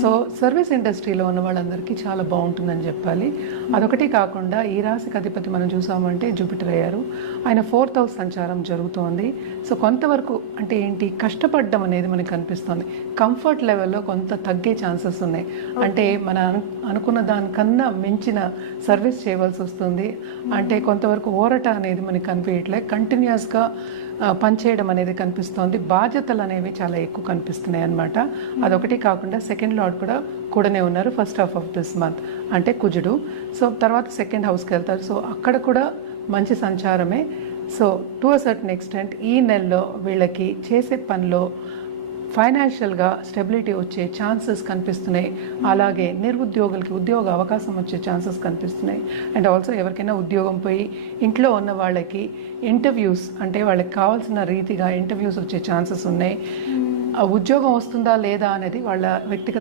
So service ఇండస్ట్రీలో ఉన్న వాళ్ళందరికీ చాలా బాగుంటుందని చెప్పాలి. అదొకటి కాకుండా ఈ రాశికి అధిపతి మనం చూసామంటే జూపిటర్ అయ్యారు. ఆయన 4th హౌస్ సంచారం జరుగుతోంది. సో కొంతవరకు అంటే ఏంటి, కష్టపడడం అనేది మనకి కనిపిస్తుంది. కంఫర్ట్ లెవెల్లో కొంత తగ్గే ఛాన్సెస్ ఉన్నాయి. అంటే మన అనుకున్న దానికన్నా మించిన సర్వీస్ చేయవలసి వస్తుంది. అంటే కొంతవరకు ఊరట అనేది మనకి కనిపించట్లేదు. కంటిన్యూస్గా పనిచేయడం అనేది కనిపిస్తోంది. బాధ్యతలు అనేవి చాలా ఎక్కువ కనిపిస్తున్నాయి అన్నమాట. అదొకటి కాకుండా సెకండ్ లార్డ్ కూడా కూడానే ఉన్నారు first half of this month, అంటే కుజుడు. సో తర్వాత సెకండ్ హౌస్కి వెళ్తారు. సో అక్కడ కూడా మంచి సంచారమే. So to a certain extent ఈ నెలలో వీళ్ళకి చేసే పనిలో ఫైనాన్షియల్గా స్టెబిలిటీ వచ్చే ఛాన్సెస్ కనిపిస్తున్నాయి. అలాగే నిరుద్యోగులకి ఉద్యోగ అవకాశం వచ్చే ఛాన్సెస్ కనిపిస్తున్నాయి. అండ్ ఆల్సో ఎవరికైనా ఉద్యోగం పోయి ఇంట్లో ఉన్న వాళ్ళకి ఇంటర్వ్యూస్, అంటే వాళ్ళకి కావాల్సిన రీతిగా ఇంటర్వ్యూస్ వచ్చే ఛాన్సెస్ ఉన్నాయి. ఆ ఉద్యోగం వస్తుందా లేదా అనేది వాళ్ళ వ్యక్తిగత